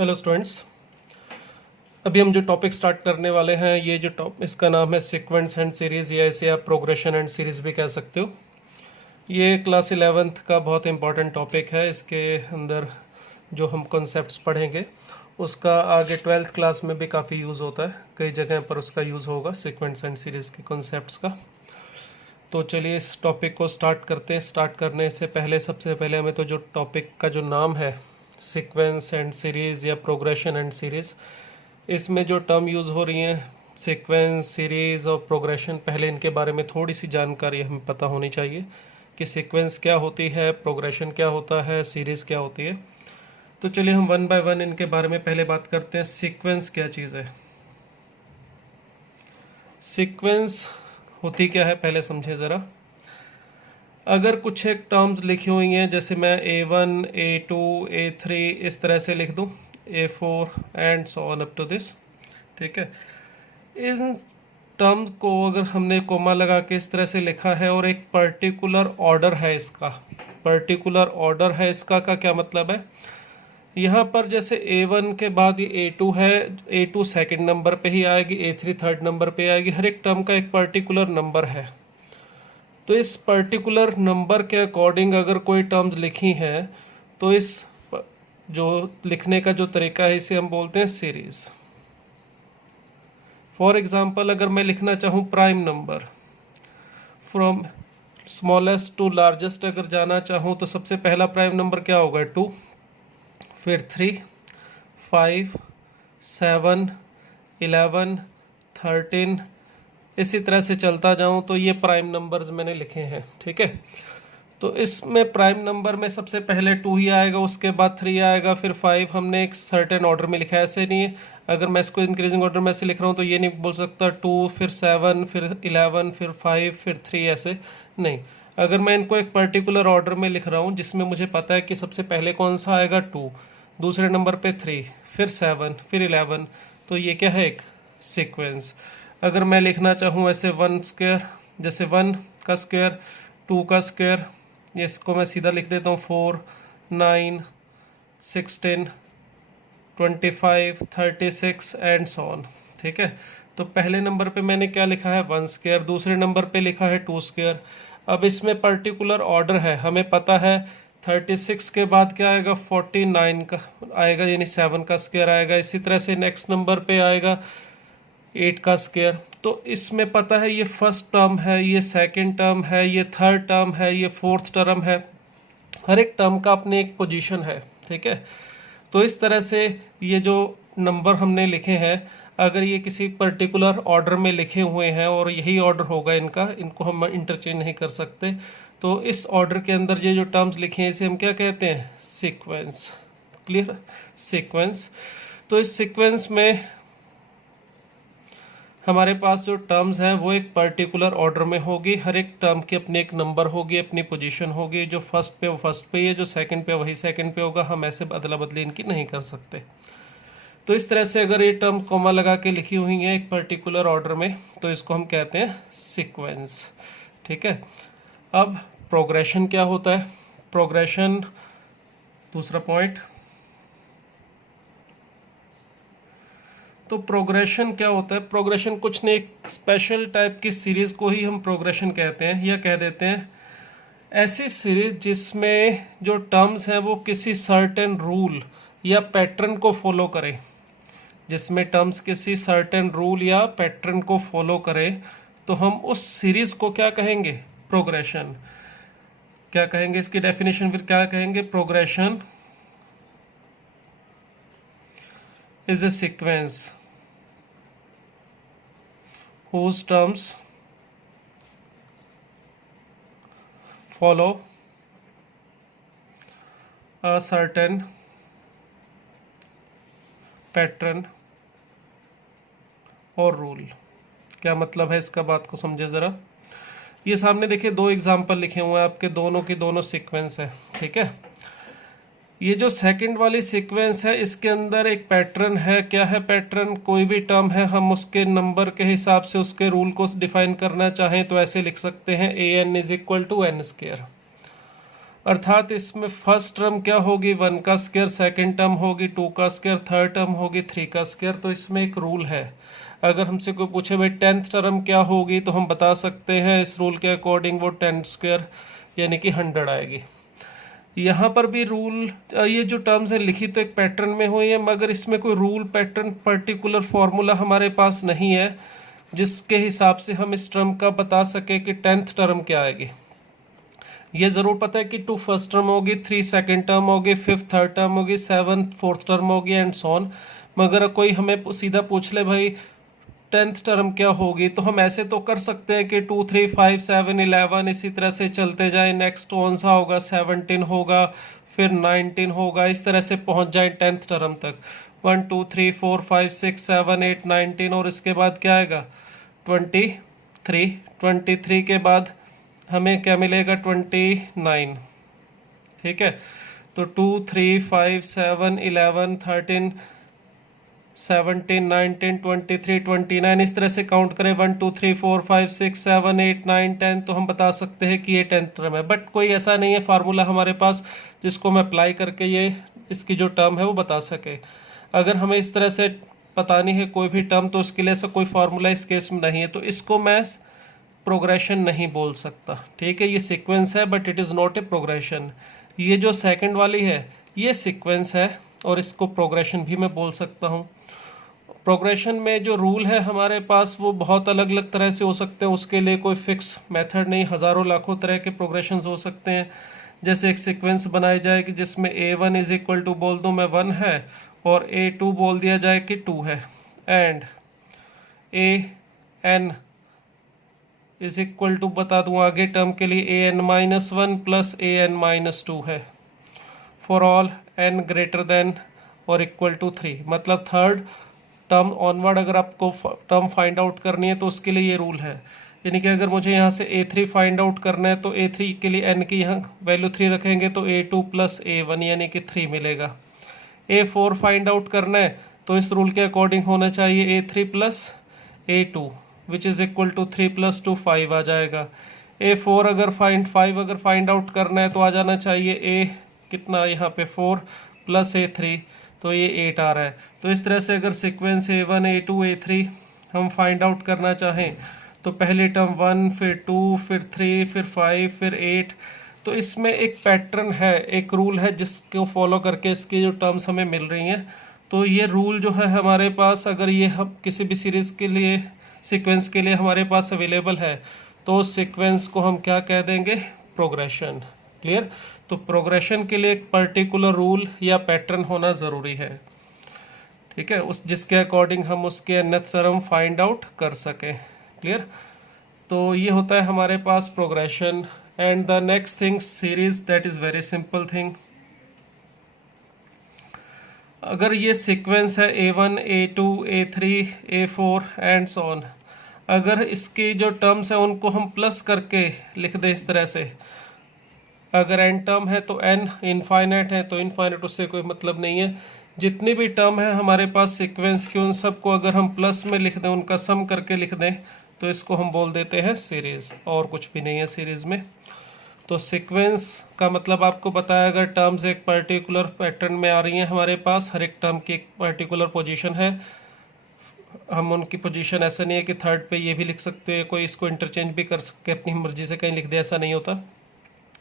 Hello students, अभी हम जो टॉपिक स्टार्ट करने वाले हैं ये जो इसका नाम है सीक्वेंस एंड सीरीज़, या इसे आप प्रोग्रेशन एंड सीरीज़ भी कह सकते हो। ये क्लास 11th का बहुत इंपॉर्टेंट टॉपिक है। इसके अंदर जो हम कॉन्सेप्ट्स पढ़ेंगे उसका आगे 12th क्लास में भी काफ़ी यूज़ होता है, कई जगह पर उसका यूज़ होगा सीक्वेंस एंड सीरीज़ के कॉन्सेप्ट्स का। तो चलिए इस टॉपिक को स्टार्ट करते हैं। स्टार्ट करने से पहले सबसे पहले हमें तो जो टॉपिक का जो नाम है सीक्वेंस एंड सीरीज़ या प्रोग्रेशन एंड सीरीज़, इसमें जो टर्म यूज़ हो रही हैं सीक्वेंस, सीरीज़ और प्रोग्रेशन, पहले इनके बारे में थोड़ी सी जानकारी हमें पता होनी चाहिए कि सीक्वेंस क्या होती है, प्रोग्रेशन क्या होता है, सीरीज़ क्या होती है। तो चलिए हम वन बाय वन इनके बारे में पहले बात करते हैं। सीक्वेंस क्या चीज़ है? सीक्वेंस होती क्या है पहले समझे ज़रा। अगर कुछ एक टर्म्स लिखी हुई हैं, जैसे मैं A1, A2, A3 इस तरह से लिख दूं, A4 and so on up to this, ठीक है। इन टर्म्स को अगर हमने कोमा लगा के इस तरह से लिखा है और एक पर्टिकुलर ऑर्डर है इसका, पर्टिकुलर ऑर्डर है इसका का क्या मतलब है? यहाँ पर जैसे A1 के बाद ये A2 है, A2 सेकंड नंबर पे ही आएगी, A3 थर्ड नंबर पे आएगी। हर एक टर्म का एक पर्टिकुलर नंबर है। तो इस पर्टिकुलर नंबर के अकॉर्डिंग अगर कोई टर्म्स लिखी हैं तो इस जो लिखने का जो तरीका है इसे हम बोलते हैं सीरीज। फॉर एग्जांपल, अगर मैं लिखना चाहूँ prime number, from smallest to largest अगर जाना चाहूँ तो सबसे पहला प्राइम नंबर क्या होगा? 2, फिर 3, 5, 7, 11, 13, इसी तरह से चलता जाऊं तो ये प्राइम नंबर्स मैंने लिखे हैं, ठीक है। तो इसमें प्राइम नंबर में सबसे पहले 2 ही आएगा, उसके बाद 3 आएगा, फिर 5। हमने एक सर्टेन ऑर्डर में लिखा है, ऐसे नहीं है। अगर मैं इसको इंक्रीजिंग ऑर्डर में से लिख रहा हूँ तो ये नहीं बोल सकता 2 फिर 7 फिर 11 फिर 5 फिर 3, ऐसे नहीं। अगर मैं इनको एक पर्टिकुलर ऑर्डर में लिख रहा हूँ जिसमें मुझे पता है कि सबसे पहले कौन सा आएगा 2, दूसरे नंबर पे 3, फिर 7, फिर 11, तो ये क्या है? एक सीक्वेंस। अगर मैं लिखना चाहूँ ऐसे 1 स्क्वायर, जैसे 1 का स्क्वायर, 2 का स्क्वायर, इसको मैं सीधा लिख देता हूँ 4, 9, 16, 25, 36 एंड सो ऑन, ठीक है। तो पहले नंबर पे मैंने क्या लिखा है? 1 स्क्वायर, दूसरे नंबर पे लिखा है 2 स्क्वायर। अब इसमें पर्टिकुलर ऑर्डर है, हमें पता है 36 के बाद क्या आएगा? 49 का आएगा, यानी 7 का स्क्वायर आएगा। इसी तरह से नेक्स्ट नंबर पे आएगा 8 का स्क्वायर। तो इसमें पता है ये फर्स्ट टर्म है, ये सेकंड टर्म है, ये थर्ड टर्म है, ये फोर्थ टर्म है। हर एक टर्म का अपने एक पोजीशन है, ठीक है। तो इस तरह से ये जो नंबर हमने लिखे हैं, अगर ये किसी पर्टिकुलर ऑर्डर में लिखे हुए हैं और यही ऑर्डर होगा इनका, इनको हम इंटरचेंज नहीं कर सकते। तो इस ऑर्डर के अंदर ये जो टर्म्स लिखे हैं इसे हम क्या कहते हैं? सीक्वेंस। क्लियर? सीक्वेंस। तो इस सीक्वेंस में हमारे पास जो टर्म्स हैं वो एक पर्टिकुलर ऑर्डर में होगी। हर एक टर्म की अपनी एक नंबर होगी, अपनी पोजीशन होगी। जो फर्स्ट पे वो फर्स्ट पे ही है, जो सेकंड पे वही सेकंड पे होगा। हम ऐसे अदला बदली इनकी नहीं कर सकते। तो इस तरह से अगर ये टर्म कोमा लगा के लिखी हुई है एक पर्टिकुलर ऑर्डर में तो इसको हम कहते हैं सीक्वेंस, ठीक है। अब प्रोग्रेशन क्या होता है? प्रोग्रेशन, दूसरा पॉइंट। तो प्रोग्रेशन क्या होता है? प्रोग्रेशन कुछ नहीं, एक स्पेशल टाइप की सीरीज को ही हम प्रोग्रेशन कहते हैं, या कह देते हैं ऐसी सीरीज जिसमें जो टर्म्स हैं वो किसी सर्टेन रूल या पैटर्न को फॉलो करें। जिसमें टर्म्स किसी सर्टेन रूल या पैटर्न को फॉलो करें तो हम उस सीरीज को क्या कहेंगे? प्रोग्रेशन। क्या कहेंगे? इसकी डेफिनेशन फिर क्या कहेंगे? Progression is a sequence whose terms follow a certain pattern और रूल। क्या मतलब है इसका? बात को समझे ज़रा। ये सामने देखिए 2 एग्जाम्पल लिखे हुए हैं आपके, दोनों की दोनों सीक्वेंस है, ठीक है। ये जो सेकंड वाली सीक्वेंस है इसके अंदर एक पैटर्न है। क्या है पैटर्न? कोई भी टर्म है, हम उसके नंबर के हिसाब से उसके रूल को डिफाइन करना चाहें तो ऐसे लिख सकते हैं an = n²। अर्थात इसमें फर्स्ट टर्म क्या होगी 1 का स्क्वायर, सेकंड टर्म होगी 2 का स्क्वायर, थर्ड टर्म होगी 3 का स्क्वायर। तो इसमें एक रूल है, अगर हमसे कोई पूछे भाई 10th टर्म क्या होगी तो हम बता सकते हैं इस रूल के अकॉर्डिंग वो 10 स्क्वायर यानी कि 100 आएगी। यहाँ पर भी रूल, ये जो टर्म्स है लिखी तो एक पैटर्न में हुई है, मगर इसमें कोई रूल पैटर्न पर्टिकुलर फॉर्मूला हमारे पास नहीं है जिसके हिसाब से हम इस टर्म का बता सके कि 10th टर्म क्या आएगी। ये ज़रूर पता है कि 2 फर्स्ट टर्म होगी, 3 सेकंड टर्म होगी, 5 थर्ड टर्म होगी, 7 फोर्थ टर्म होगी एंड सो ऑन। मगर कोई हमें सीधा पूछ ले भाई 10th टर्म क्या होगी, तो हम ऐसे तो कर सकते हैं कि 2 3 5 7 11 इसी तरह से चलते जाए। नेक्स्ट कौन सा होगा, 17 होगा, फिर 19 होगा, इस तरह से पहुंच जाए 10th टर्म तक। 1 2 3 4 5 6 7 8 19 और इसके बाद क्या आएगा 23। 23 के बाद हमें क्या मिलेगा 29। ठीक है, तो 2 3 5 7 11 13 17 19 23 29 इस तरह से काउंट करें 1 2 3 4 5 6 7 8 9 10 तो हम बता सकते हैं कि ये 10th टर्म है। बट कोई ऐसा नहीं है फार्मूला हमारे पास जिसको हम अप्लाई करके ये इसकी जो टर्म है वो बता सके। अगर हमें इस तरह से बतानी है कोई भी टर्म तो उसके लिए ऐसा कोई फार्मूला इस केस में नहीं है, तो इसको मैं प्रोग्रेशन नहीं बोल सकता। ठीक है, ये सीक्वेंस है but it is not a progression. ये जो सेकंड वाली है ये सीक्वेंस है और इसको प्रोग्रेशन भी मैं बोल सकता हूँ। प्रोग्रेशन में जो रूल है हमारे पास वो बहुत अलग अलग तरह से हो सकते हैं, उसके लिए कोई फिक्स मेथड नहीं, हज़ारों लाखों तरह के प्रोग्रेशंस हो सकते हैं। जैसे एक सीक्वेंस बनाई जाए कि जिसमें A1 इज इक्वल टू बोल दो मैं 1 है और A2 बोल दिया जाए कि 2 है and AN is equal to बता दूं आगे टर्म के लिए AN-1 प्लस AN-2 है for all n greater than और इक्वल टू 3। मतलब थर्ड टर्म ऑनवर्ड अगर आपको टर्म फाइंड आउट करनी है तो उसके लिए ये रूल है। यानी कि अगर मुझे यहाँ से A3 फाइंड आउट करना है तो A3 के लिए n की यहाँ वैल्यू 3 रखेंगे तो A2 प्लस A1 यानी कि 3 मिलेगा। A4 फाइंड आउट करना है तो इस रूल के अकॉर्डिंग होना चाहिए A3 plus A2 which is equal to 3 plus 2 5 आ जाएगा। A4 अगर फाइंड आउट करना है तो आ जाना चाहिए A कितना यहाँ पे 4 प्लस A3 तो ये 8 आ रहा है। तो इस तरह से अगर सीक्वेंस A1 A2 A3 हम फाइंड आउट करना चाहें तो पहले टर्म 1 फिर 2 फिर 3 फिर 5 फिर 8, तो इसमें एक पैटर्न है, एक रूल है जिसको फॉलो करके इसकी जो टर्म्स हमें मिल रही हैं। तो ये रूल जो है हमारे पास अगर ये हम किसी भी सीरीज़ के लिए सीक्वेंस के लिए हमारे पास अवेलेबल है तो उस सीक्वेंस को हम क्या कह देंगे, प्रोग्रेशन। क्लियर? तो प्रोग्रेशन के लिए एक पर्टिकुलर रूल या पैटर्न होना ज़रूरी है। ठीक है, उस जिसके अकॉर्डिंग हम उसके nth टर्म फाइंड आउट कर सकें। क्लियर? तो ये होता है हमारे पास progression. And the next thing series, that is very simple thing. अगर ये सीक्वेंस है A1 A2 A3 A4 and so on, अगर इसकी जो टर्म्स है उनको हम प्लस करके लिख दें इस तरह से, अगर n टर्म है तो n, इनफाइनाइट है तो इनफाइनाइट, उससे कोई मतलब नहीं है। जितनी भी टर्म है हमारे पास सीक्वेंस की उन सबको अगर हम प्लस में लिख दें, उनका सम करके लिख दें तो इसको हम बोल देते हैं सीरीज़, और कुछ भी नहीं है सीरीज़ में। तो सीक्वेंस का मतलब आपको बताया, अगर टर्म्स एक पर्टिकुलर पैटर्न में आ रही हैं हमारे पास, हर एक टर्म की एक पर्टिकुलर पोजीशन है, हम उनकी पोजीशन ऐसा नहीं है कि थर्ड पे ये भी लिख सकते हैं, कोई इसको इंटरचेंज भी कर सकते अपनी मर्जी से कहीं लिख दे, ऐसा नहीं होता।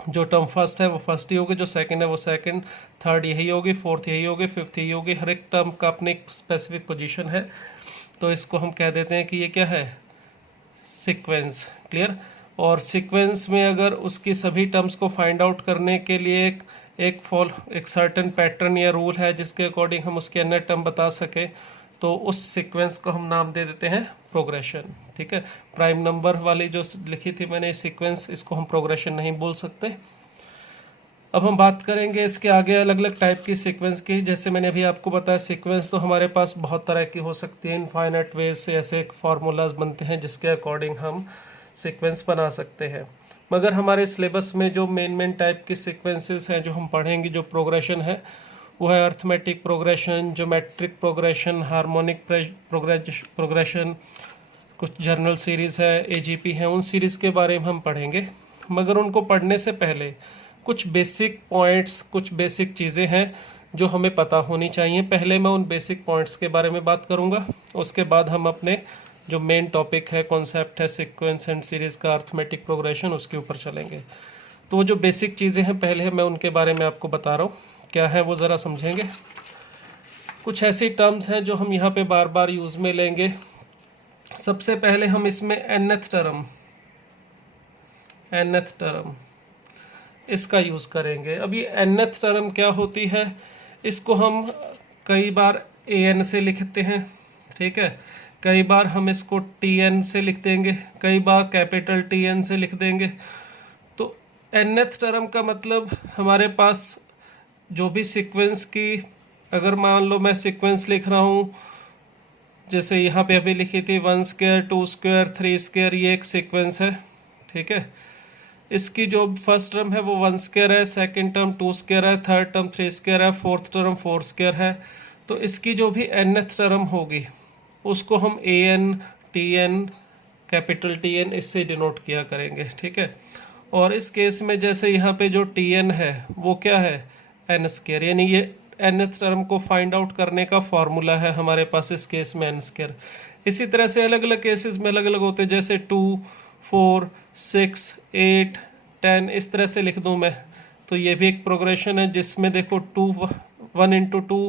जो टर्म फर्स्ट है वो फर्स्ट ही होगी, जो सेकंड है वो सेकंड, थर्ड यही होगी, फोर्थ यही होगी, फिफ्थ यही होगी। हर एक टर्म का अपनी एक स्पेसिफिक पोजीशन है, तो इसको हम कह देते हैं कि ये क्या है, सीक्वेंस। क्लियर? और सीक्वेंस में अगर उसकी सभी टर्म्स को फाइंड आउट करने के लिए एक सर्टेन पैटर्न या रूल है जिसके अकॉर्डिंग हम उसके अन्य टर्म बता सके, तो उस सीक्वेंस को हम नाम दे देते हैं प्रोग्रेशन। ठीक है, प्राइम नंबर वाली जो लिखी थी मैंने सीक्वेंस, इसको हम प्रोग्रेशन नहीं बोल सकते। अब हम बात करेंगे इसके आगे अलग अलग टाइप की सीक्वेंस की। जैसे मैंने अभी आपको बताया, सीक्वेंस तो हमारे पास बहुत तरह की हो सकती है, इनफाइनाइट वेज से ऐसे फार्मूलाज बनते हैं जिसके अकॉर्डिंग हम सीक्वेंस बना सकते हैं। मगर हमारे सिलेबस में जो मेन टाइप की सीक्वेंसेस हैं जो हम पढ़ेंगे, जो प्रोग्रेशन है, वो है arithmetic progression, geometric progression, harmonic progression, कुछ जर्नल सीरीज़ है, AGP है, उन सीरीज़ के बारे में हम पढ़ेंगे। मगर उनको पढ़ने से पहले कुछ बेसिक पॉइंट्स, कुछ बेसिक चीज़ें हैं जो हमें पता होनी चाहिए। पहले मैं उन बेसिक पॉइंट्स के बारे में बात करूंगा, उसके बाद हम अपने जो मेन टॉपिक है, कॉन्सेप्ट है सीक्वेंस एंड सीरीज का, अर्थमेटिक प्रोग्रेशन, उसके ऊपर चलेंगे। तो जो बेसिक चीज़ें हैं पहले मैं उनके बारे में आपको बता रहा हूँ, क्या है वो ज़रा समझेंगे। कुछ ऐसी टर्म्स हैं जो हम यहाँ पे बार बार यूज़ में लेंगे। सबसे पहले हम इसमें nth टर्म इसका यूज़ करेंगे। अब ये nth टर्म क्या होती है, इसको हम कई बार an से लिखते हैं, ठीक है, कई बार हम इसको tn से लिख देंगे, कई बार कैपिटल TN से लिख देंगे। तो nth टर्म का मतलब हमारे पास जो भी सीक्वेंस की, अगर मान लो मैं सीक्वेंस लिख रहा हूँ, जैसे यहाँ पे अभी लिखी थी 1 स्क्वायर 2 स्क्वायर 3 स्क्वायर, ये एक सीक्वेंस है, ठीक है। इसकी जो फर्स्ट टर्म है वो 1 स्क्वायर है, सेकंड टर्म 2 स्क्वायर है, थर्ड टर्म 3 स्क्वायर है, फोर्थ टर्म 4 स्क्वायर है। तो इसकी जो भी nth टर्म होगी उसको हम an tn कैपिटल TN इससे डिनोट किया करेंगे, ठीक है। और इस केस में जैसे यहाँ पे जो TN है वो क्या है, n स्क्वायर, यानी ये nth टर्म को फाइंड आउट करने का फॉर्मूला है हमारे पास इस केस में n स्क्वायर। इसी तरह से अलग अलग केसेस में अलग अलग होते हैं, जैसे 2 4 6 8 10 इस तरह से लिख दूं मैं, तो ये भी एक प्रोग्रेशन है जिसमें देखो 1 into 2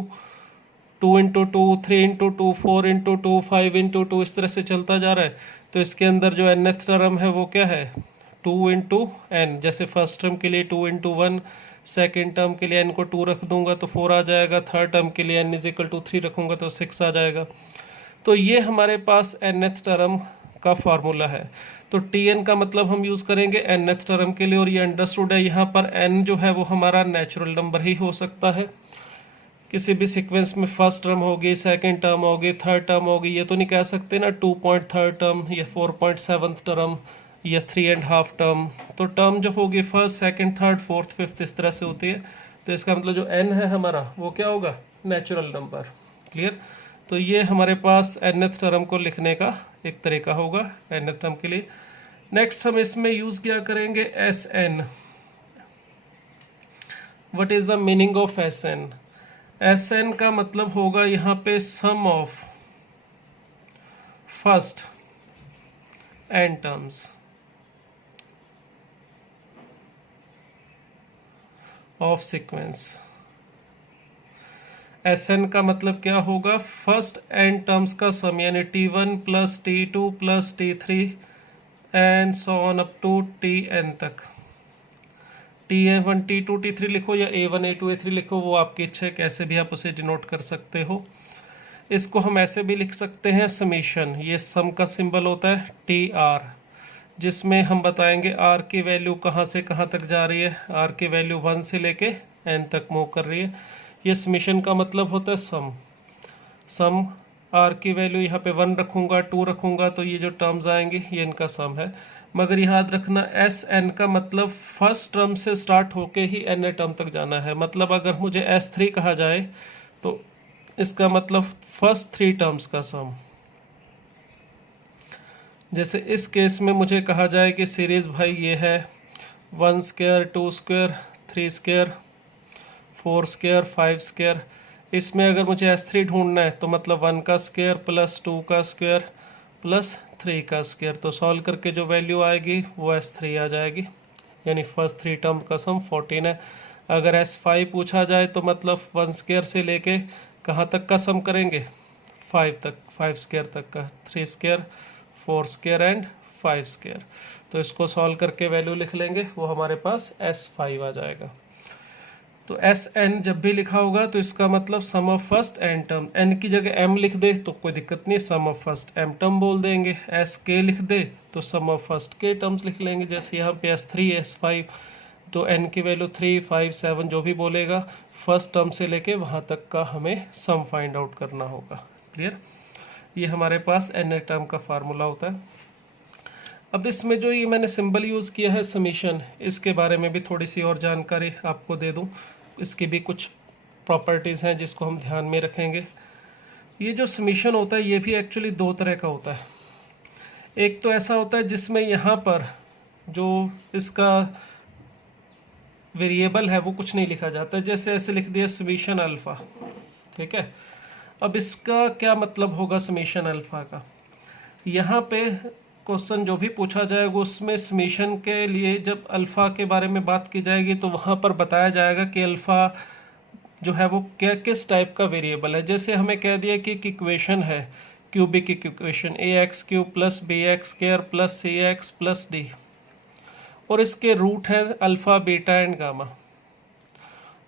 2 into 2 3 into 2 4 into 2 5 into 2 इस तरह से चलता जा रहा है। तो इसके अंदर जो nth टर्म है वो क्या है, 2 इंटू n। जैसे फर्स्ट टर्म के लिए 2 इंटू 1, सेकेंड टर्म के लिए n को 2 रख दूंगा तो 4 आ जाएगा, थर्ड टर्म के लिए n इज इक्वल टू 3 रखूंगा तो 6 आ जाएगा। तो ये हमारे पास nth टर्म का फार्मूला है। तो tn का मतलब हम यूज़ करेंगे nth टर्म के लिए, और ये अंडरस्टूड है। यहाँ पर n जो है वो हमारा नेचुरल नंबर ही हो सकता है। किसी भी सीक्वेंस में फर्स्ट टर्म होगी, सेकंड टर्म होगी, थर्ड टर्म होगी, ये तो नहीं कह सकते ना 2.3 टर्म या 4.7 टर्म या 3.5 टर्म। तो टर्म जो होगी first second third fourth fifth इस तरह से होती है। तो इसका मतलब जो n है हमारा वो क्या होगा, नेचुरल नंबर। क्लियर। तो ये हमारे पास nth टर्म को लिखने का एक तरीका होगा nth टर्म के लिए। नेक्स्ट हम इसमें यूज़ किया करेंगे Sn। What is the meaning of Sn? Sn का मतलब होगा यहाँ पे sum of first n terms of sequence. Sn का मतलब क्या होगा, फर्स्ट n टर्म्स का सम, यानी T1 plus T2 plus T3 and so on up to Tn तक। T1 T2 T3 लिखो या A1 A2 A3 लिखो, वो आपकी इच्छा है, कैसे भी आप उसे डिनोट कर सकते हो। इसको हम ऐसे भी लिख सकते हैं समीशन। ये सम का सिंबल होता है TR, जिसमें हम बताएंगे R की वैल्यू कहाँ से कहाँ तक जा रही है। R की वैल्यू 1 से लेके n तक मूव कर रही है। ये समीशन का मतलब होता है सम R की वैल्यू यहाँ पे 1 रखूँगा 2 रखूँगा तो ये जो टर्म्स आएंगी ये इनका सम है। मगर याद रखना Sn का मतलब फर्स्ट टर्म से स्टार्ट होके ही n टर्म तक जाना है। मतलब अगर मुझे S3 कहा जाए तो इसका मतलब फर्स्ट 3 टर्म्स का सम। जैसे इस केस में मुझे कहा जाए कि सीरीज भाई ये है 1 square 2 square 3 square 4 square 5 square. इसमें अगर मुझे S3 ढूंढना है तो मतलब 1 का स्क्वायर प्लस 2 का स्क्वायर प्लस 3 का स्क्वायर। तो सॉल्व करके जो वैल्यू आएगी वो S3 आ जाएगी, यानी फर्स्ट 3 टर्म का सम 14 है। अगर S5 पूछा जाए तो मतलब 1 स्क्वायर से लेके कहाँ तक का सम करेंगे, 5 तक, 5 स्क्वायर तक का, 3 स्क्वायर 4 स्क्वायर एंड 5 स्क्वायर। तो इसको सॉल्व करके वैल्यू लिख लेंगे, वो हमारे पास S5 आ जाएगा। तो Sn जब भी लिखा होगा तो इसका मतलब sum of first n term. n की जगह m लिख दे तो कोई दिक्कत नहीं, सम ऑफ फर्स्ट m टर्म बोल देंगे। Sk लिख दे तो सम ऑफ फर्स्ट k टर्म्स लिख लेंगे। जैसे यहाँ पे S3 S5 तो n की वैल्यू 3 5 7 जो भी बोलेगा फर्स्ट टर्म से लेके वहाँ तक का हमें सम फाइंड आउट करना होगा। क्लियर। ये हमारे पास n टर्म का फार्मूला होता है। अब इसमें जो ये मैंने सिंबल यूज़ किया है समीशन, इसके बारे में भी थोड़ी सी और जानकारी आपको दे दूं। इसकी भी कुछ प्रॉपर्टीज़ हैं जिसको हम ध्यान में रखेंगे। ये जो समीशन होता है ये भी एक्चुअली 2 तरह का होता है। एक तो ऐसा होता है जिसमें यहाँ पर जो इसका वेरिएबल है वो कुछ नहीं लिखा जाता, जैसे ऐसे लिख दिया समीशन अल्फ़ा, ठीक है। अब इसका क्या मतलब होगा समीशन अल्फ़ा का? यहाँ पे क्वेश्चन जो भी पूछा जाएगा उसमें समीशन के लिए जब अल्फ़ा के बारे में बात की जाएगी तो वहाँ पर बताया जाएगा कि अल्फ़ा जो है वो क्या किस टाइप का वेरिएबल है। जैसे हमें कह दिया कि एक इक्वेशन है, cubic equation ax³ + bx² + cx + d, और इसके रूट है अल्फ़ा, बीटा एंड गामा।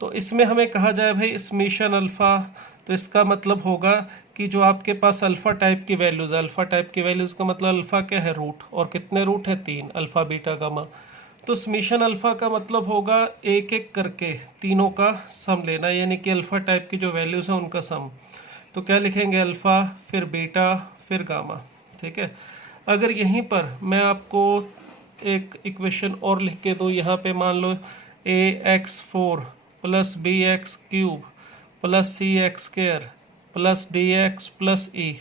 तो इसमें हमें कहा जाए भाई समीशन अल्फ़ा, तो इसका मतलब होगा कि जो आपके पास अल्फ़ा टाइप की वैल्यूज़, अल्फ़ा टाइप की वैल्यूज़ का मतलब अल्फ़ा क्या है, रूट, और कितने रूट है, 3, अल्फ़ा बीटा गामा। तो समीशन अल्फ़ा का मतलब होगा एक एक करके तीनों का सम लेना, यानी कि अल्फ़ा टाइप की जो वैल्यूज़ हैं उनका सम। तो क्या लिखेंगे, अल्फ़ा फिर बीटा फिर गामा, ठीक है। अगर यहीं पर मैं आपको एक इक्वेशन और लिख के दूँ, यहाँ पे मान लो ax4 + bx³ + cx² + dx + e।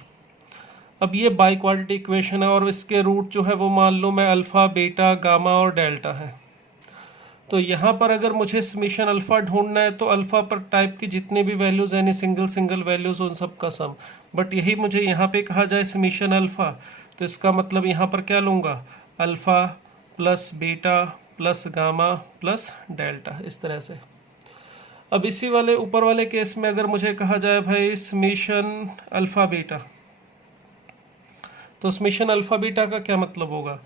अब ये बाई क्वाड्रेटिक इक्वेशन है और इसके रूट जो है वो मान लो मैं अल्फ़ा, बीटा, गामा और डेल्टा है। तो यहाँ पर अगर मुझे समीशन अल्फ़ा ढूंढना है तो अल्फ़ा पर टाइप की जितनी भी वैल्यूज़ यानी सिंगल वैल्यूज़ उन सब का सम। बट यही मुझे यहाँ पे कहा जाए समीशन अल्फ़ा, तो इसका मतलब यहाँ पर क्या लूँगा, alpha plus beta plus gamma plus delta, इस तरह से। अब इसी वाले ऊपर वाले केस में अगर मुझे कहा जाए भाई समीशन अल्फ़ा बीटा, तो समीशन अल्फ़ा बीटा का क्या मतलब होगा,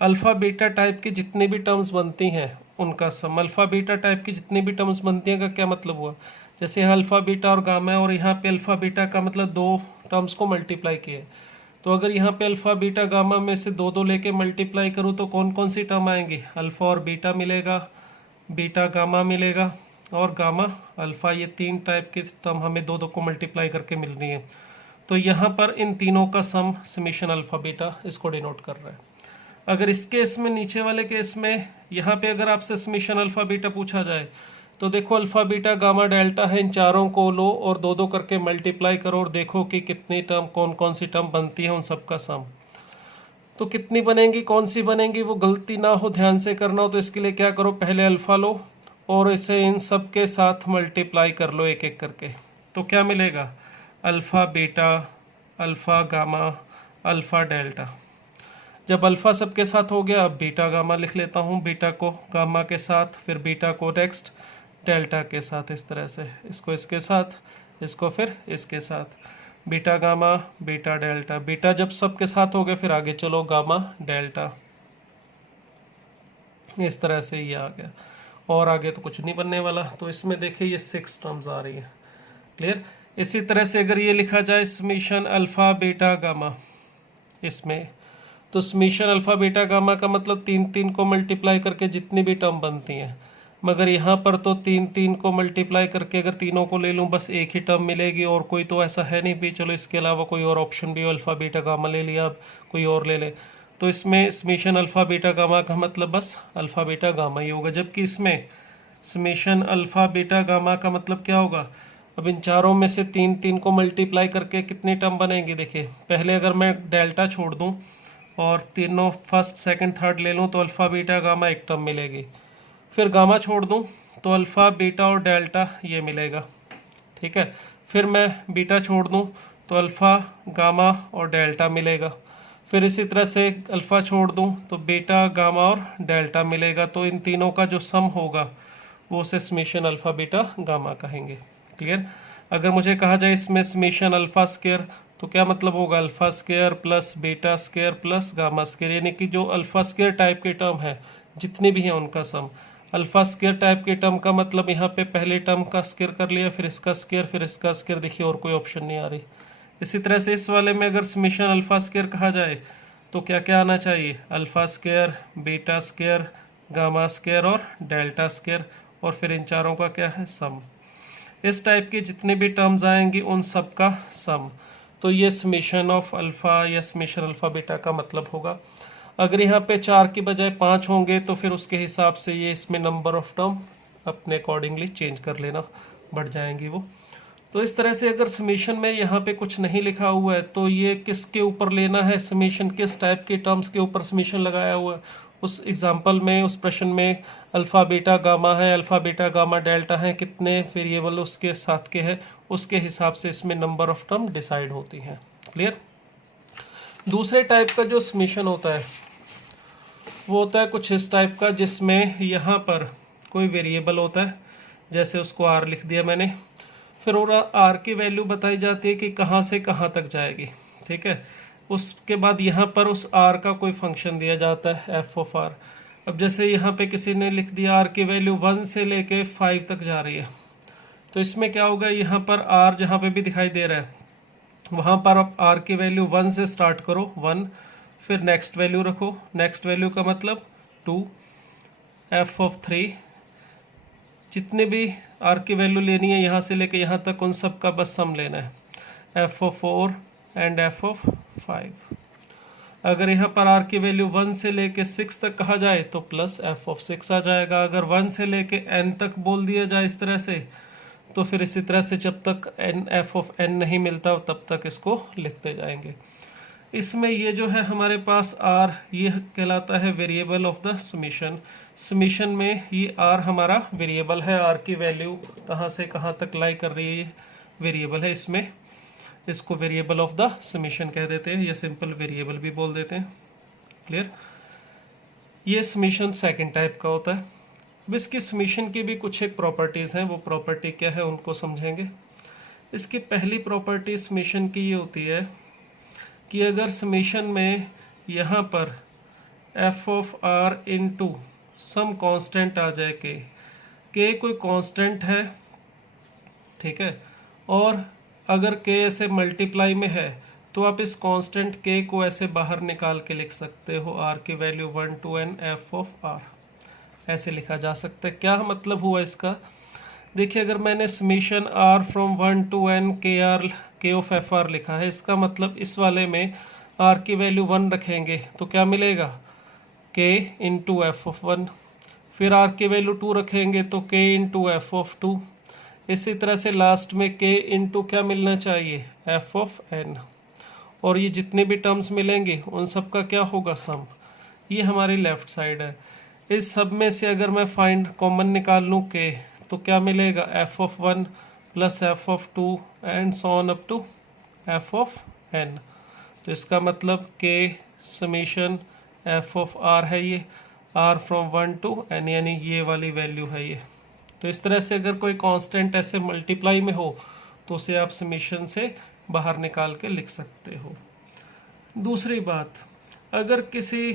अल्फ़ा बीटा टाइप की जितनी भी टर्म्स बनती हैं उनका सम। अल्फ़ा बीटा टाइप की जितनी भी टर्म्स बनती हैं का क्या मतलब हुआ, जैसे यहाँ अल्फ़ा बीटा और गामा है और यहाँ पे अल्फ़ा बीटा का मतलब दो टर्म्स को मल्टीप्लाई किए, तो अगर यहाँ पे अल्फ़ा बीटा गामा में से दो दो लेके मल्टीप्लाई करूँ तो कौन कौन सी टर्म आएंगी, अल्फ़ा और बीटा मिलेगा, बीटा गामा मिलेगा और गामा अल्फ़ा, ये 3 टाइप की टर्म हमें दो दो को मल्टीप्लाई करके मिल रही है। तो यहाँ पर इन तीनों का सम समीशन अल्फ़ा बीटा इसको डिनोट कर रहा है। अगर इस केस में, नीचे वाले केस में, यहाँ पे अगर आपसे समीशन अल्फ़ा बीटा पूछा जाए तो देखो अल्फ़ा बीटा गामा डेल्टा है, इन चारों को लो और दो दो करके मल्टीप्लाई करो और देखो कि कितनी टर्म, कौन कौन सी टर्म बनती है उन सब का सम। तो कितनी बनेंगी, कौन सी बनेंगी, वो गलती ना हो, ध्यान से करना हो, तो इसके लिए क्या करो, पहले अल्फ़ा लो और इसे इन सब के साथ मल्टीप्लाई कर लो एक एक करके। तो क्या मिलेगा, alpha beta, alpha gamma, alpha delta. जब अल्फ़ा सबके साथ हो गया, अब बीटा गामा लिख लेता हूँ, बीटा को गामा के साथ, फिर बीटा को नेक्स्ट डेल्टा के साथ, इस तरह से, इसको इसके साथ, इसको फिर इसके साथ, beta gamma beta delta. Beta जब सबके साथ हो गए फिर आगे चलो गामा डेल्टा, इस तरह से ये आ गया, और आगे तो कुछ नहीं बनने वाला। तो इसमें देखिए ये 6 टर्म्स आ रही है, क्लियर। इसी तरह से अगर ये लिखा जाए समीशन अल्फ़ा बीटा गामा, इसमें तो समीशन अल्फ़ा बीटा गामा का मतलब 3 को मल्टीप्लाई करके जितनी भी टर्म बनती हैं, मगर यहाँ पर तो 3 को मल्टीप्लाई करके अगर तीनों को ले लूँ बस एक ही टर्म मिलेगी, और कोई तो ऐसा है नहीं भी चलो इसके अलावा कोई और ऑप्शन भी हो, अल्फ़ा बीटा गामा ले लिया, अब कोई और ले ले, तो इसमें समीशन अल्फ़ा बीटा गामा का मतलब बस अल्फ़ा बीटा गामा ही होगा। जबकि इसमें समीशन अल्फ़ा बीटा गामा का मतलब क्या होगा, अब इन चारों में से 3 को मल्टीप्लाई करके कितनी टर्म बनेंगी, देखिए पहले अगर मैं डेल्टा छोड़ दूँ और तीनों फर्स्ट सेकंड थर्ड ले लूँ तो अल्फ़ा बीटा गामा एक टर्म मिलेगी, फिर गामा छोड़ दूँ तो अल्फ़ा बीटा और डेल्टा ये मिलेगा, ठीक है। फिर मैं बीटा छोड़ दूँ तो अल्फ़ा गामा और डेल्टा मिलेगा, फिर इसी तरह से अल्फ़ा छोड़ दूँ तो बीटा गामा और डेल्टा मिलेगा। तो इन तीनों का जो सम होगा वो उसे समीशन अल्फ़ा बीटा गामा कहेंगे, क्लियर। अगर मुझे कहा जाए इसमें समीशन अल्फ़ा स्क्वायर, तो क्या मतलब होगा, alpha square plus beta square plus gamma square, यानी कि जो अल्फ़ा स्क्वायर टाइप के टर्म है जितनी भी हैं उनका सम। अल्फ़ा स्क्वायर टाइप के टर्म का मतलब यहाँ पे पहले टर्म का स्क्वायर कर लिया, फिर इसका स्क्वायर, फिर इसका स्क्वायर, देखिए और कोई ऑप्शन नहीं आ रही। इसी तरह से इस वाले में अगर समीशन अल्फ़ा स्क्वायर कहा जाए तो क्या क्या आना चाहिए, alpha square, beta square, gamma square और डेल्टा स्क्वायर, और फिर इन चारों का क्या है, सम। इस टाइप की जितने भी टर्म्स आएंगी उन सब का सम। तो ये समीशन ऑफ अल्फ़ा या समीशन अल्फ़ा बीटा का मतलब होगा। अगर यहाँ पे 4 की बजाय 5 होंगे तो फिर उसके हिसाब से ये इसमें नंबर ऑफ टर्म अपने अकॉर्डिंगली चेंज कर लेना, बढ़ जाएंगी वो। तो इस तरह से अगर समीशन में यहाँ पे कुछ नहीं लिखा हुआ है तो ये किसके ऊपर लेना है समीशन, किस टाइप के टर्म्स के ऊपर समीशन लगाया हुआ है उस एग्जाम्पल में, उस प्रश्न में अल्फ़ा बीटा गामा है, अल्फ़ा बीटा गामा डेल्टा है, कितने वेरिएबल उसके साथ के हैं, उसके हिसाब से इसमें नंबर ऑफ टर्म डिसाइड होती हैं। क्लियर। दूसरे टाइप का जो समीशन होता है वो होता है कुछ इस टाइप का, जिसमें यहाँ पर कोई वेरिएबल होता है, जैसे उसको आर लिख दिया मैंने, फिर और आर की वैल्यू बताई जाती है कि कहाँ से कहाँ तक जाएगी। ठीक है। उसके बाद यहाँ पर उस आर का कोई फंक्शन दिया जाता है एफ ऑफ आर। अब जैसे यहाँ पे किसी ने लिख दिया आर की वैल्यू 1 से लेके 5 तक जा रही है, तो इसमें क्या होगा, यहाँ पर आर जहाँ पे भी दिखाई दे रहा है वहाँ पर आप आर की वैल्यू 1 से स्टार्ट करो, 1, फिर नेक्स्ट वैल्यू रखो, नेक्स्ट वैल्यू का मतलब 2, एफ ऑफ 3, जितने भी आर की वैल्यू लेनी है यहाँ से लेके यहाँ तक उन सब का बस सम लेना है, F of 4 and F of 5। अगर यहाँ पर आर की वैल्यू 1 से लेके 6 तक कहा जाए तो प्लस एफ ऑफ 6 आ जाएगा। अगर 1 से लेके n तक बोल दिया जाए इस तरह से, तो फिर इसी तरह से जब तक n एफ ऑफ n नहीं मिलता तब तक इसको लिखते जाएंगे। इसमें ये जो है हमारे पास r, ये कहलाता है variable of the summation. Summation में ये r हमारा वेरिएबल है, r की वैल्यू कहाँ से कहाँ तक लाई कर रही है ये वेरिएबल है, इसमें इसको वेरिएबल ऑफ द समीशन कह देते हैं, या सिंपल वेरिएबल भी बोल देते हैं। क्लियर। ये समीशन सेकंड टाइप का होता है। अब इसकी समीशन की भी कुछ एक प्रॉपर्टीज़ हैं, वो प्रॉपर्टी क्या है उनको समझेंगे। इसकी पहली प्रॉपर्टी समीशन की ये होती है कि अगर समीशन में यहाँ पर F of are into sum constant आ जाए, के कोई कांस्टेंट है, ठीक है, और अगर के ऐसे मल्टीप्लाई में है तो आप इस कांस्टेंट के को ऐसे बाहर निकाल के लिख सकते हो, आर की value 1 to n f of r, ऐसे लिखा जा सकता है। क्या मतलब हुआ इसका, देखिए अगर मैंने summation r from 1 to n के ऑफ एफ आर लिखा है, इसका मतलब इस वाले में आर की वैल्यू 1 रखेंगे तो क्या मिलेगा, के इंटू एफ ऑफ 1, फिर आर की वैल्यू 2 रखेंगे तो के इंटू एफ ऑफ 2, इसी तरह से लास्ट में के इंटू क्या मिलना चाहिए, एफ ऑफ एन, और ये जितने भी टर्म्स मिलेंगे उन सब का क्या होगा, सम। ये हमारी लेफ्ट साइड है। इस सब में से अगर मैं फाइंड कॉमन निकाल लूँ के, तो क्या मिलेगा, f of 1 plus f of 2 and so on up to f of n. तो इसका मतलब के समीशन एफ ऑफ आर है ये, आर फ्रॉम 1 to n, यानी ये वाली वैल्यू है ये। तो इस तरह से अगर कोई कांस्टेंट ऐसे मल्टीप्लाई में हो तो उसे आप समीशन से बाहर निकाल के लिख सकते हो। दूसरी बात, अगर किसी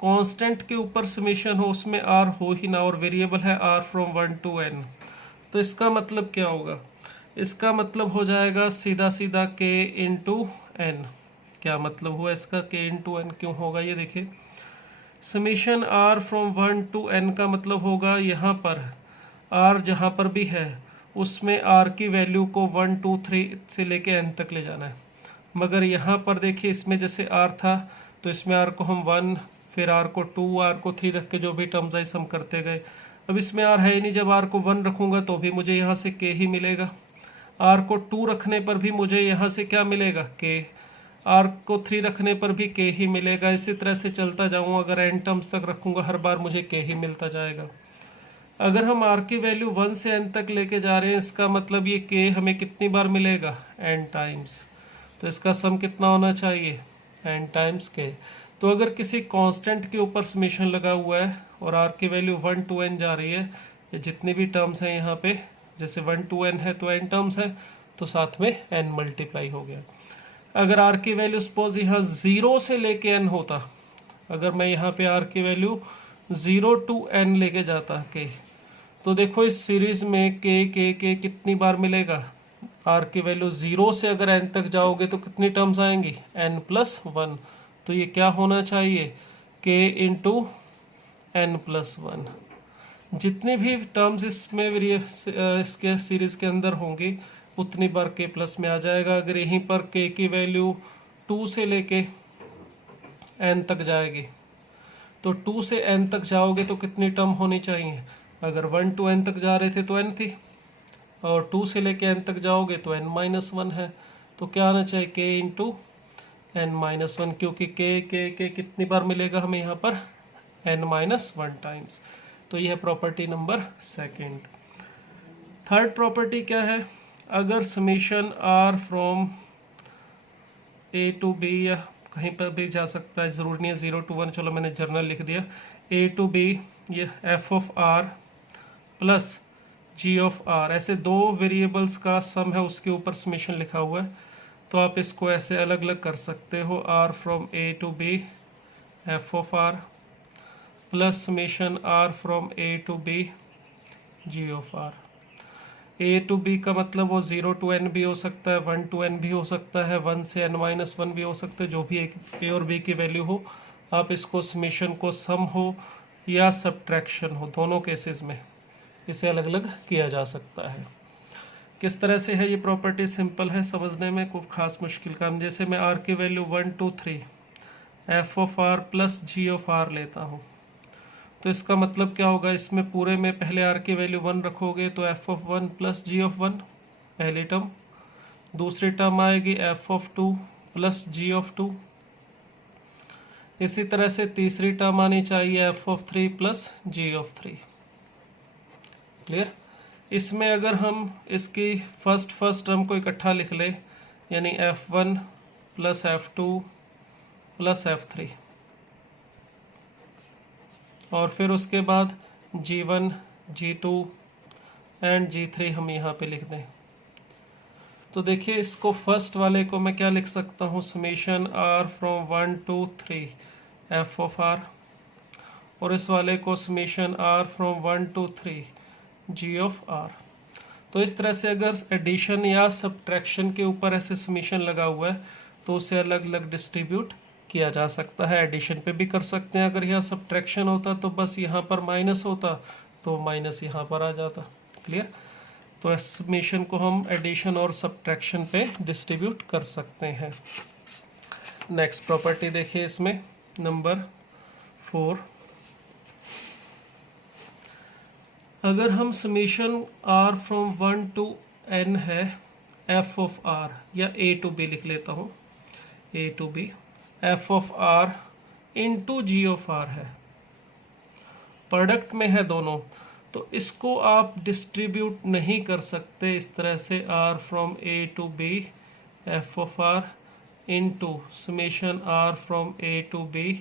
कांस्टेंट के ऊपर समीशन हो, उसमें आर हो ही ना और वेरिएबल है आर फ्रॉम 1 to n, तो इसका मतलब क्या होगा, इसका मतलब हो जाएगा सीधा सीधा के इंटू एन। क्या मतलब हुआ इसका, के इंटू एन क्यों होगा, ये देखिए summation r from 1 to n का मतलब होगा यहाँ पर आर जहाँ पर भी है उसमें आर की वैल्यू को 1 2 3 से लेके n तक ले जाना है। मगर यहाँ पर देखिए इसमें जैसे आर था तो इसमें आर को हम 1, फिर आर को 2, आर को 3 रख के जो भी टर्म्स आई सम करते गए। अब इसमें आर है ही नहीं, जब आर को 1 रखूँगा तो भी मुझे यहाँ से के ही मिलेगा, आर को 2 रखने पर भी मुझे यहाँ से क्या मिलेगा, के, आर को 3 रखने पर भी के ही मिलेगा। इसी तरह से चलता जाऊँगा, अगर n टर्म्स तक रखूँगा हर बार मुझे के ही मिलता जाएगा। अगर हम r की वैल्यू 1 से n तक लेके जा रहे हैं, इसका मतलब ये k हमें कितनी बार मिलेगा, n टाइम्स। तो इसका सम कितना होना चाहिए, n टाइम्स k। तो अगर किसी कांस्टेंट के ऊपर समीशन लगा हुआ है और r की वैल्यू 1 to n जा रही है, ये जितने भी टर्म्स हैं यहाँ पे, जैसे 1 to n है तो n टर्म्स है तो साथ में n मल्टीप्लाई हो गया। अगर r की वैल्यू सपोज यहाँ 0 से लेके n होता, अगर मैं यहाँ पे r की वैल्यू 0 to n लेके जाता के, तो देखो इस सीरीज में के कितनी बार मिलेगा, r की वैल्यू 0 से अगर n तक जाओगे तो कितनी टर्म्स आएंगी, n प्लस 1। तो ये क्या होना चाहिए, k इंटू n प्लस 1। जितनी भी टर्म्स इसमें इसके सीरीज के अंदर होंगी उतनी बार k प्लस में आ जाएगा। अगर यहीं पर k की वैल्यू 2 से लेके n तक जाएगी तो 2 से n तक जाओगे तो कितनी टर्म होनी चाहिए, अगर 1 to n तक जा रहे थे तो n थी, और 2 से लेके n तक जाओगे तो n माइनस 1 है। तो क्या आना चाहिए, k इंटू n माइनस 1, क्योंकि k कितनी बार मिलेगा हमें यहाँ पर, n-1 टाइम्स। तो यह है property number second. Third property क्या है, अगर summation r from A to b या कहीं पर भी जा सकता है, ज़रूरी नहीं है 0 to 1, चलो मैंने जर्नल लिख दिया, ए टू बी ये f of are plus g of r, ऐसे दो वेरिएबल्स का सम है, उसके ऊपर समीशन लिखा हुआ है। तो आप इसको ऐसे अलग अलग कर सकते हो, are from A to B F of are plus summation r from A to B ji of r. A to b का मतलब वो 0 to n भी हो सकता है, 1 to n भी हो सकता है, 1 से n-1 भी हो सकता है, जो भी एक ए और बी की वैल्यू हो। आप इसको समीशन को सम हो या सब्ट्रैक्शन हो, दोनों केसेस में इसे अलग अलग किया जा सकता है। किस तरह से है ये प्रॉपर्टी, सिंपल है समझने में, कोई खास मुश्किल काम। जैसे मैं आर की value 1 2 3 F of are plus g of r लेता हूँ, तो इसका मतलब क्या होगा, इसमें पूरे में पहले आर की वैल्यू 1 रखोगे तो f of 1 plus g of 1 पहली टर्म, दूसरी टर्म आएगी f of 2 plus g of 2, इसी तरह से तीसरी टर्म आनी चाहिए f of 3 plus g of 3। Clear. इसमें अगर हम इसकी फर्स्ट टर्म को इकट्ठा लिख ले, यानी f1 plus f2 plus f3, और फिर उसके बाद g1 g2 एंड g3 हम यहाँ पे लिख दें, तो देखिए इसको फर्स्ट वाले को मैं क्या लिख सकता हूँ, summation r from 1 to 3 f of r, और इस वाले को summation r from 1 to 3 g of r. तो इस तरह से अगर एडिशन या सब्ट्रैक्शन के ऊपर ऐसे समीशन लगा हुआ है तो उसे अलग अलग डिस्ट्रीब्यूट किया जा सकता है। एडिशन पे भी कर सकते हैं, अगर यहाँ सब्ट्रैक्शन होता तो बस यहाँ पर माइनस होता तो माइनस यहाँ पर आ जाता। क्लियर। तो समीशन को हम एडिशन और सब्ट्रैक्शन पे डिस्ट्रीब्यूट कर सकते हैं। नेक्स्ट प्रॉपर्टी देखिए इसमें नंबर 4, अगर हम summation r from 1 to n है f ऑफ r, या a to b लिख लेता हूँ, a to b f of r into ji of r है, प्रोडक्ट में है दोनों, तो इसको आप डिस्ट्रीब्यूट नहीं कर सकते इस तरह से, r from a to b f of r into summation r from a to b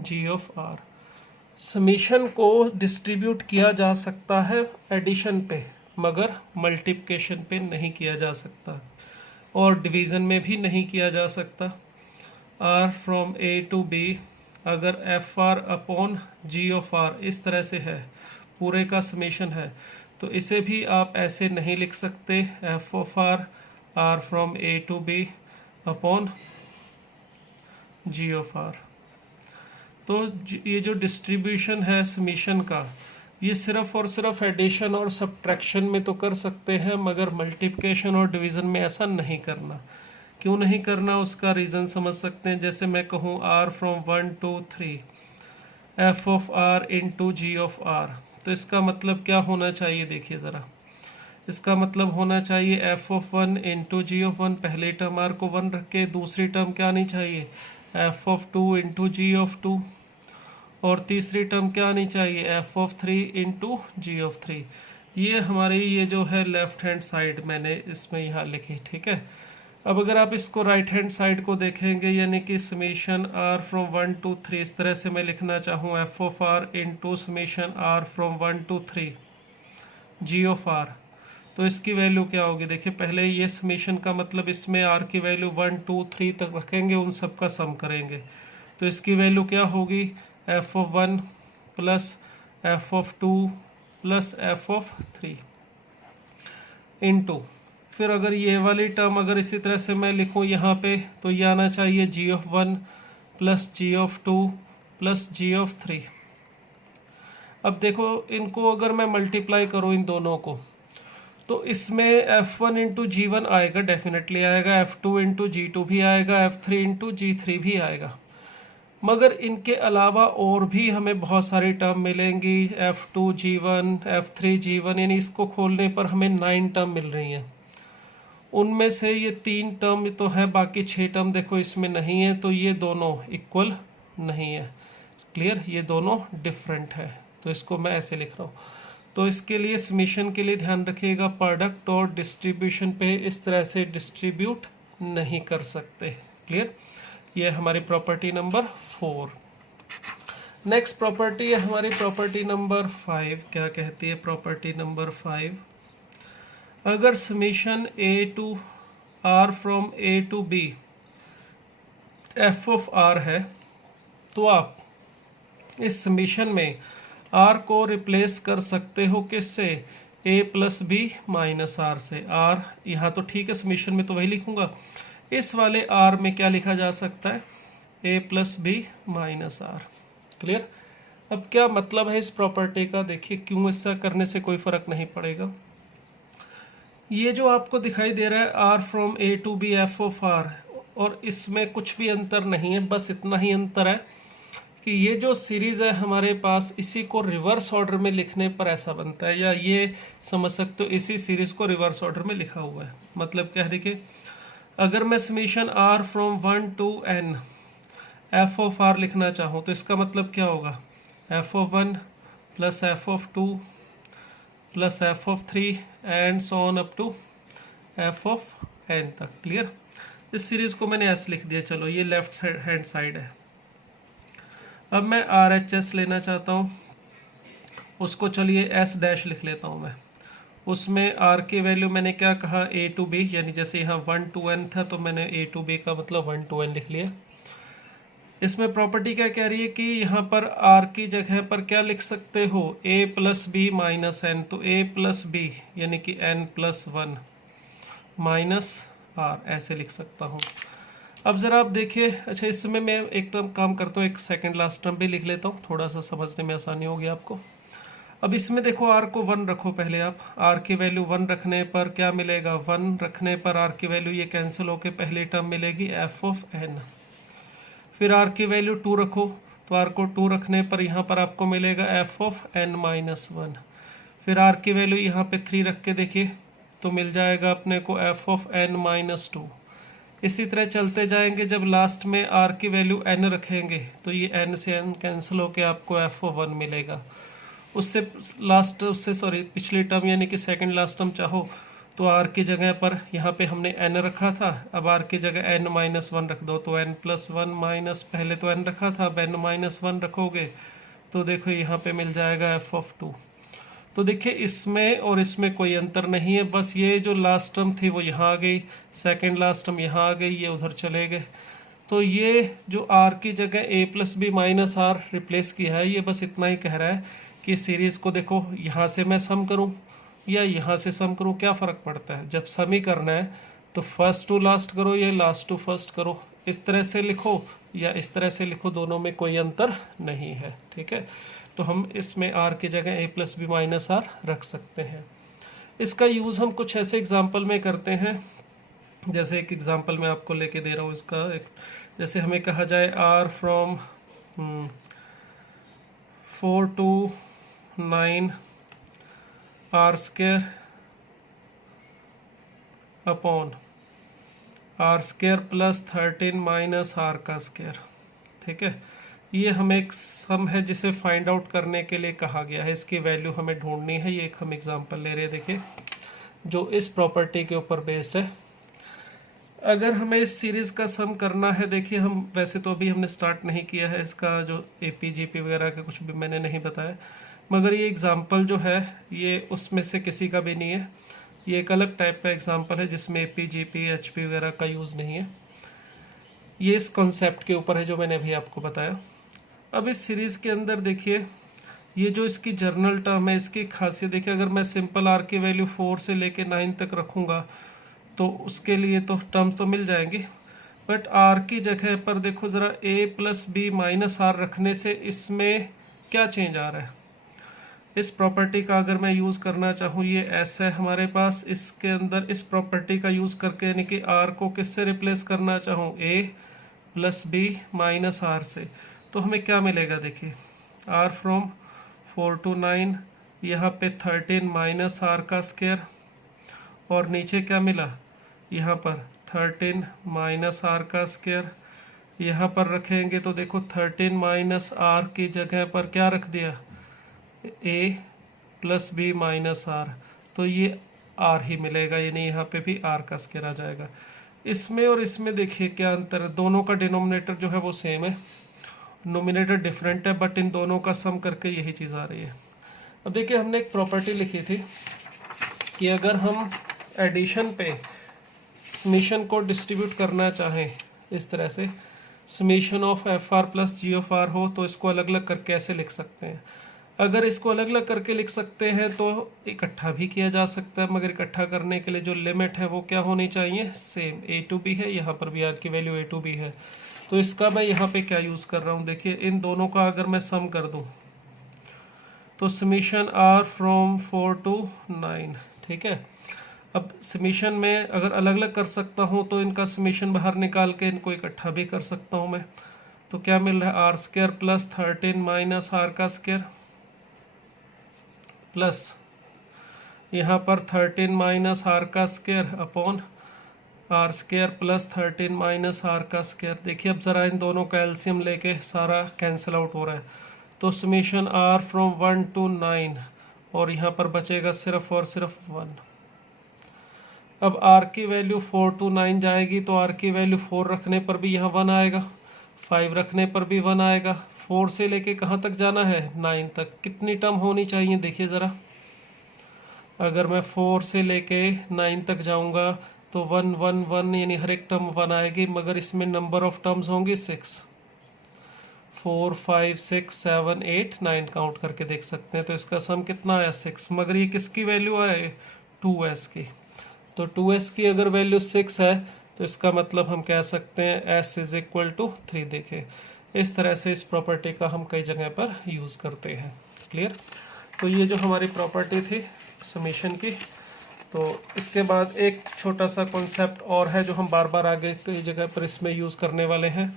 g of r। समीशन को डिस्ट्रीब्यूट किया जा सकता है एडिशन पे, मगर मल्टीप्लिकेशन पे नहीं किया जा सकता, और डिवीज़न में भी नहीं किया जा सकता। r from a to b अगर f r upon g of are इस तरह से है, पूरे का समीशन है, तो इसे भी आप ऐसे नहीं लिख सकते, f of r from a to b upon g of r. तो ये जो डिस्ट्रीब्यूशन है समीशन का, ये सिर्फ और सिर्फ एडिशन और सब्ट्रैक्शन में तो कर सकते हैं, मगर मल्टीप्लिकेशन और डिवीज़न में ऐसा नहीं करना। क्यों नहीं करना, उसका रीज़न समझ सकते हैं। जैसे मैं कहूँ r from 1 to 3 f of r into ji of r, तो इसका मतलब क्या होना चाहिए, देखिए ज़रा, इसका मतलब होना चाहिए f of 1 into ji of 1, पहले टर्म r को 1 रख के, दूसरी टर्म क्या आनी चाहिए f of 2 into ji of 2, और तीसरी टर्म क्या आनी चाहिए f of 3 into ji of 3। ये हमारी ये जो है लेफ्ट हैंड साइड मैंने इसमें यहाँ लिखी, ठीक है। अब अगर आप इसको राइट हैंड साइड को देखेंगे, यानी कि समीशन r फ्रॉम 1 to 3 इस तरह से मैं लिखना चाहूँ, f of r into summation r from 1 to 3 g of r, तो इसकी वैल्यू क्या होगी, देखिए पहले ये समीशन का मतलब इसमें r की वैल्यू 1 2 3 तक रखेंगे, उन सब का सम करेंगे, तो इसकी वैल्यू क्या होगी, f of 1 plus f of 2 plus f of 3 into, फिर अगर ये वाली टर्म अगर इसी तरह से मैं लिखूँ यहाँ पे, तो ये आना चाहिए g of 1 plus g of 2 plus g of 3। अब देखो इनको अगर मैं मल्टीप्लाई करूँ इन दोनों को, तो इसमें f1 इंटू जी वन आएगा, डेफिनेटली आएगा, f2 इंटू जी टू भी आएगा, f3 इंटू जी थ्री भी आएगा, मगर इनके अलावा और भी हमें बहुत सारी टर्म मिलेंगी, f2 g1 f3 g1, यानी इसको खोलने पर हमें 9 टर्म मिल रही हैं। उनमें से ये 3 टर्म तो है, बाकी 6 टर्म देखो इसमें नहीं है, तो ये दोनों इक्वल नहीं है। क्लियर, ये दोनों डिफरेंट है, तो इसको मैं ऐसे लिख रहा हूँ। तो इसके लिए समीशन के लिए ध्यान रखिएगा, प्रोडक्ट और डिस्ट्रीब्यूशन पे इस तरह से डिस्ट्रीब्यूट नहीं कर सकते। क्लियर, ये हमारी प्रॉपर्टी नंबर 4। नेक्स्ट प्रॉपर्टी है हमारी प्रॉपर्टी नंबर 5। क्या कहती है प्रॉपर्टी नंबर 5? अगर summation a to r from A to B F of r है, तो आप इस समीशन में आर को रिप्लेस कर सकते हो किससे? ए प्लस बी माइनस आर से। आर यहाँ तो ठीक है, समीशन में तो वही लिखूंगा। इस वाले आर में क्या लिखा जा सकता है? A plus B minus R. Clear. अब क्या मतलब है इस प्रॉपर्टी का? देखिए, क्यों ऐसा करने से कोई फर्क नहीं पड़ेगा। ये जो आपको दिखाई दे रहा है r from A to B F of r, और इसमें कुछ भी अंतर नहीं है, बस इतना ही अंतर है कि ये जो सीरीज है हमारे पास, इसी को रिवर्स ऑर्डर में लिखने पर ऐसा बनता है, या ये समझ सकते हो इसी सीरीज को रिवर्स ऑर्डर में लिखा हुआ है। मतलब क्या है, देखिए, अगर मैं summation r from 1 to n f of r लिखना चाहूँ तो इसका मतलब क्या होगा? F of 1 plus f of 2 plus f of 3 and so on up to f of n तक। क्लियर। इस सीरीज को मैंने ऐसे लिख दिया। चलो, ये लेफ्ट हैंड साइड है। अब मैं आर एच एस लेना चाहता हूँ, उसको चलिए एस डैश लिख लेता हूँ मैं। उसमें आर की वैल्यू मैंने क्या कहा? ए टू बी, यानी जैसे यहाँ 1 टू n था तो मैंने ए टू बी का मतलब 1 टू n लिख लिया। इसमें प्रॉपर्टी क्या कह रही है कि यहाँ पर आर की जगह पर क्या लिख सकते हो? ए प्लस बी माइनस एन। तो ए प्लस बी यानी कि n प्लस 1 माइनस आर, ऐसे लिख सकता हूँ। अब ज़रा आप देखिए, अच्छा इसमें मैं एक टर्म काम करता हूँ, एक सेकंड लास्ट टर्म भी लिख लेता हूँ, थोड़ा सा समझने में आसानी होगी आपको। अब इसमें देखो आर को 1 रखो पहले आप। आर की वैल्यू 1 रखने पर क्या मिलेगा? 1 रखने पर आर की वैल्यू ये कैंसिल होकर पहली टर्म मिलेगी एफ ऑफ एन। फिर आर की वैल्यू 2 रखो, तो आर को 2 रखने पर यहाँ पर आपको मिलेगा एफ ऑफ एन माइनस 1। फिर आर की वैल्यू यहाँ पे 3 रख के देखिए तो मिल जाएगा अपने को एफ ऑफ एन माइनस 2। इसी तरह चलते जाएंगे, जब लास्ट में आर की वैल्यू n रखेंगे तो ये n से n कैंसिल होकर आपको एफ ऑफ 1 मिलेगा। उससे पिछली टर्म यानी कि सेकंड लास्ट टर्म चाहो तो आर की जगह पर यहाँ पे हमने n रखा था, अब आर की जगह n माइनस 1 रख दो, तो n प्लस 1 माइनस, पहले तो n रखा था, अब n माइनस 1 रखोगे तो देखो यहाँ पे मिल जाएगा एफ ऑफ 2। तो देखिए इसमें और इसमें कोई अंतर नहीं है, बस ये जो लास्ट टर्म थी वो यहाँ आ गई, सेकेंड लास्ट टर्म यहाँ आ गई, ये उधर चले गए। तो ये जो आर की जगह A plus B minus R replace किया है, ये बस इतना ही कह रहा है कि सीरीज़ को देखो यहाँ से मैं सम करूँ या यहाँ से सम करूँ, क्या फ़र्क पड़ता है? जब सम ही करना है तो फर्स्ट टू लास्ट करो या लास्ट टू फर्स्ट करो, इस तरह से लिखो या इस तरह से लिखो, दोनों में कोई अंतर नहीं है। ठीक है, तो हम इसमें आर की जगह A plus B minus are रख सकते हैं। इसका यूज़ हम कुछ ऐसे एग्जाम्पल में करते हैं, जैसे एक एग्जाम्पल मैं आपको लेके दे रहा हूँ इसका। जैसे हमें कहा जाए r from 4 to 9 r square upon r square plus 13 minus r का स्क्वायर। ठीक है, ये हमें एक सम है जिसे फाइंड आउट करने के लिए कहा गया है, इसकी वैल्यू हमें ढूंढनी है। ये एक हम एग्जांपल ले रहे हैं, देखिए, जो इस प्रॉपर्टी के ऊपर बेस्ड है। अगर हमें इस सीरीज़ का सम करना है, देखिए हम वैसे तो अभी हमने स्टार्ट नहीं किया है, इसका जो एपीजीपी वगैरह का कुछ भी मैंने नहीं बताया, मगर ये एग्जाम्पल जो है ये उसमें से किसी का भी नहीं है। ये एक अलग टाइप का एग्जाम्पल है जिसमें एपीजीपी एचपी वगैरह का यूज़ नहीं है। ये इस कॉन्सेप्ट के ऊपर है जो मैंने अभी आपको बताया। अब इस सीरीज़ के अंदर देखिए, ये जो इसकी जर्नल टर्म है, इसकी खासियत देखिए, अगर मैं सिंपल आर की वैल्यू 4 से लेके 9 तक रखूँगा तो उसके लिए तो टर्म्स तो मिल जाएंगी, बट आर की जगह पर देखो ज़रा ए प्लस बी माइनस आर रखने से इसमें क्या चेंज आ रहा है। इस प्रॉपर्टी का अगर मैं यूज़ करना चाहूँ, ये एस है हमारे पास, इसके अंदर इस प्रॉपर्टी का यूज़ करके यानी कि आर को किससे रिप्लेस करना चाहूँ? ए प्लस बी माइनस आर से, तो हमें क्या मिलेगा? देखिए, आर फ्रॉम 4 to 9, यहाँ पे 13 माइनस आर का स्क्वायर, और नीचे क्या मिला? यहाँ पर 13 माइनस आर का स्क्वायर यहाँ पर रखेंगे तो देखो 13 माइनस आर की जगह पर क्या रख दिया, ए प्लस बी माइनस आर, तो ये आर ही मिलेगा, यानी यहाँ पे भी आर का स्क्वायर आ जाएगा। इसमें और इसमें देखिए क्या अंतर है, दोनों का डिनोमिनेटर जो है वो सेम है, नोमिनेटर डिफरेंट है, बट इन दोनों का सम करके यही चीज़ आ रही है। अब देखिए हमने एक प्रॉपर्टी लिखी थी कि अगर हम एडिशन पे समेशन को डिस्ट्रीब्यूट करना चाहें इस तरह से, summation of f r plus g of are हो, तो इसको अलग अलग करके ऐसे लिख सकते हैं। अगर इसको अलग अलग करके लिख सकते हैं तो इकट्ठा भी किया जा सकता है, मगर इकट्ठा करने के लिए जो लिमिट है वो क्या होनी चाहिए, सेम, ए टू बी है, यहाँ पर भी आर की वैल्यू ए टू बी है। तो इसका मैं यहाँ पे क्या यूज़ कर रहा हूँ, देखिए इन दोनों का अगर मैं सम कर दूँ तो समीशन आर फ्रॉम 4 to 9, ठीक है। अब समीशन में अगर अलग अलग कर सकता हूँ तो इनका समीशन बाहर निकाल के इनको इकट्ठा भी कर सकता हूँ मैं। तो क्या मिल रहा है, r square plus 13 minus r का स्क्वायर प्लस यहाँ पर 13 माइनस आर का square upon r square plus 13 minus r का स्क्वायर। देखिए अब ज़रा इन दोनों का एलसीएम लेके सारा कैंसिल आउट हो रहा है, तो समीशन आर फ्रॉम 1 to 9 और यहाँ पर बचेगा सिर्फ और सिर्फ 1। अब r की वैल्यू 4 to 9 जाएगी तो r की वैल्यू 4 रखने पर भी यहाँ 1 आएगा, 5 रखने पर भी 1 आएगा। 4 से लेके कहाँ तक जाना है, 9 तक। कितनी टर्म होनी चाहिए देखिए ज़रा, अगर मैं 4 से लेके 9 तक जाऊँगा तो 1 1 1 यानी हर एक टर्म 1 आएगी, मगर इसमें नंबर ऑफ टर्म्स होंगी 6, 4 5 6 7 8 9 काउंट करके देख सकते हैं। तो इसका सम कितना आया, 6, मगर ये किसकी वैल्यू है, 2s की। तो 2s की अगर वैल्यू 6 है तो इसका मतलब हम कह सकते हैं s इज इक्वल टू 3। देखें इस तरह से इस प्रॉपर्टी का हम कई जगह पर यूज़ करते हैं। क्लियर। तो ये जो हमारी प्रॉपर्टी थी समेशन की, तो इसके बाद एक छोटा सा कॉन्सेप्ट और है जो हम बार बार आगे कई जगह पर इसमें यूज़ करने वाले हैं।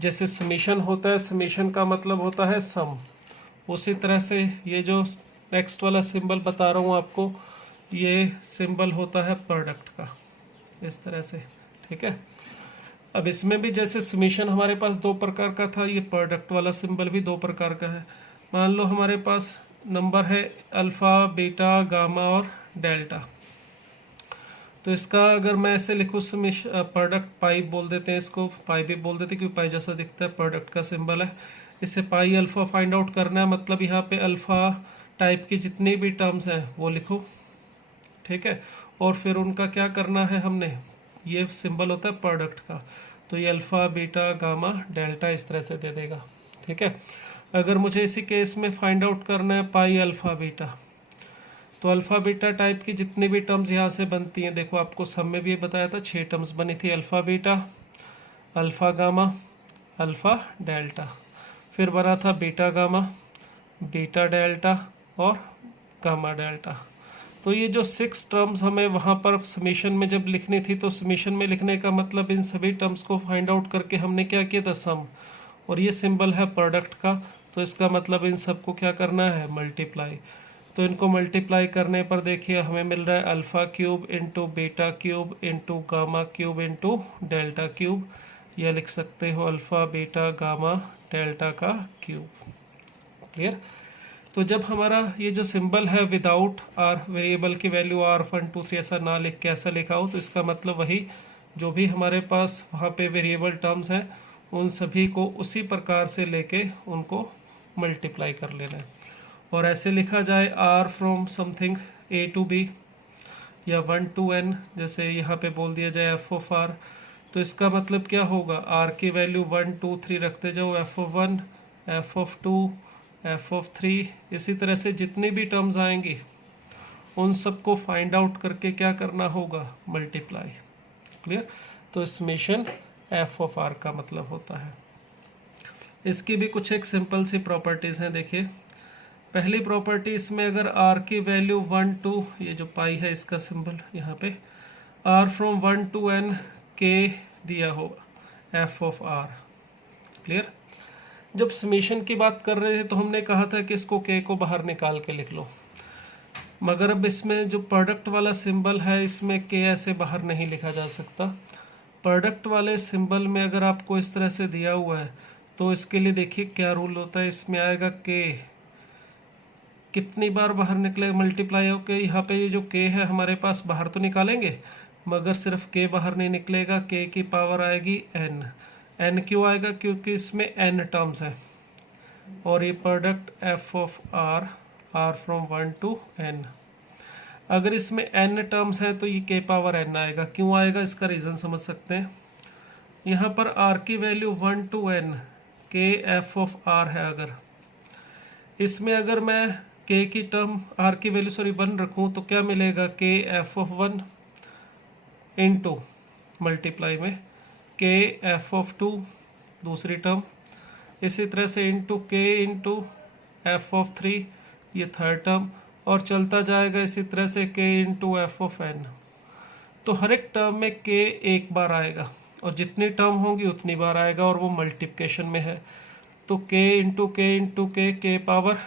जैसे समेशन होता है, समेशन का मतलब होता है सम, उसी तरह से ये जो नेक्स्ट वाला सिंबल बता रहा हूँ आपको, ये सिंबल होता है प्रोडक्ट का, इस तरह से, ठीक है। अब इसमें भी जैसे समेशन हमारे पास दो प्रकार का था, ये प्रोडक्ट वाला सिंबल भी दो प्रकार का है। मान लो हमारे पास नंबर है अल्फ़ा बीटा गामा और डेल्टा, तो इसका अगर मैं ऐसे लिखूँ प्रोडक्ट पाई बोल देते हैं, इसको पाई भी बोल देते हैं क्योंकि पाई जैसा दिखता है, प्रोडक्ट का सिंबल है। इससे पाई अल्फ़ा फाइंड आउट करना है, मतलब यहाँ पे अल्फ़ा टाइप की जितनी भी टर्म्स हैं वो लिखो, ठीक है। और फिर उनका क्या करना है हमने, ये सिंबल होता है प्रोडक्ट का, तो ये अल्फ़ा बीटा गामा डेल्टा इस तरह से दे देगा, ठीक है। अगर मुझे इसी केस में फाइंड आउट करना है पाई अल्फ़ा बीटा, तो अल्फ़ा बीटा टाइप की जितनी भी टर्म्स यहाँ से बनती हैं, देखो आपको सब में भी बताया था 6 टर्म्स बनी थी, alpha beta, alpha gamma, alpha delta, फिर बना था बीटा गामा, बीटा डेल्टा और गामा डेल्टा। तो ये जो 6 टर्म्स हमें वहाँ पर समेशन में जब लिखनी थी, तो समेशन में लिखने का मतलब इन सभी टर्म्स को फाइंड आउट करके हमने क्या किया था, सम, और ये सिंबल है प्रोडक्ट का, तो इसका मतलब इन सबको क्या करना है, मल्टीप्लाई। तो इनको मल्टीप्लाई करने पर देखिए हमें मिल रहा है alpha cube into beta cube into gamma cube into delta cube, या लिख सकते हो अल्फ़ा बीटा गामा डेल्टा का क्यूब। क्लियर। तो जब हमारा ये जो सिंबल है विदाउट आर, वेरिएबल की वैल्यू r1 2 3 ऐसा ना लिख के ऐसा लिखा हो, तो इसका मतलब वही जो भी हमारे पास वहाँ पे वेरिएबल टर्म्स हैं उन सभी को उसी प्रकार से लेके उनको मल्टीप्लाई कर लेना है। और ऐसे लिखा जाए r from something a to b या 1 to n, जैसे यहाँ पे बोल दिया जाए f ऑफ r, तो इसका मतलब क्या होगा, r की वैल्यू 1 2 3 रखते जाओ, f of 1, f of 2, f of 3, इसी तरह से जितनी भी टर्म्स आएंगी उन सबको फाइंड आउट करके क्या करना होगा, मल्टीप्लाई। क्लियर। तो समेशन f ऑफ r का मतलब होता है। इसकी भी कुछ एक सिंपल सी प्रॉपर्टीज़ हैं। देखिए पहली प्रॉपर्टी, इसमें अगर r की वैल्यू 1 to, ये जो पाई है इसका सिंबल यहाँ पे, r from 1 to n k दिया होगा f ऑफ r। क्लियर। जब समेशन की बात कर रहे थे तो हमने कहा था कि इसको k को बाहर निकाल के लिख लो, मगर अब इसमें जो प्रोडक्ट वाला सिंबल है इसमें k ऐसे बाहर नहीं लिखा जा सकता, प्रोडक्ट वाले सिंबल में अगर आपको इस तरह से दिया हुआ है तो इसके लिए देखिए क्या रूल होता है। इसमें आएगा के, कितनी बार बाहर निकलेगा मल्टीप्लाई होकर। यहाँ पे ये जो के है हमारे पास बाहर तो निकालेंगे मगर सिर्फ के बाहर नहीं निकलेगा, के की पावर आएगी एन। एन क्यों आएगा? क्योंकि इसमें एन टर्म्स है और ये product f of are are from 1 to n। अगर इसमें n टर्म्स है तो ये k पावर n आएगा। क्यों आएगा इसका रीज़न समझ सकते हैं। यहाँ पर r की value 1 to n k f of r है। अगर इसमें अगर मैं k की टर्म r की वैल्यू 1 रखूँ तो क्या मिलेगा? k f of 1 into multiply में k f ऑफ 2 दूसरी टर्म, इसी तरह से into k into f of 3 ये थर्ड टर्म, और चलता जाएगा इसी तरह से k into f of n। तो हर एक टर्म में k एक बार आएगा और जितनी टर्म होंगी उतनी बार आएगा और वो मल्टीप्लिकेशन में है। तो k इंटू के पावर,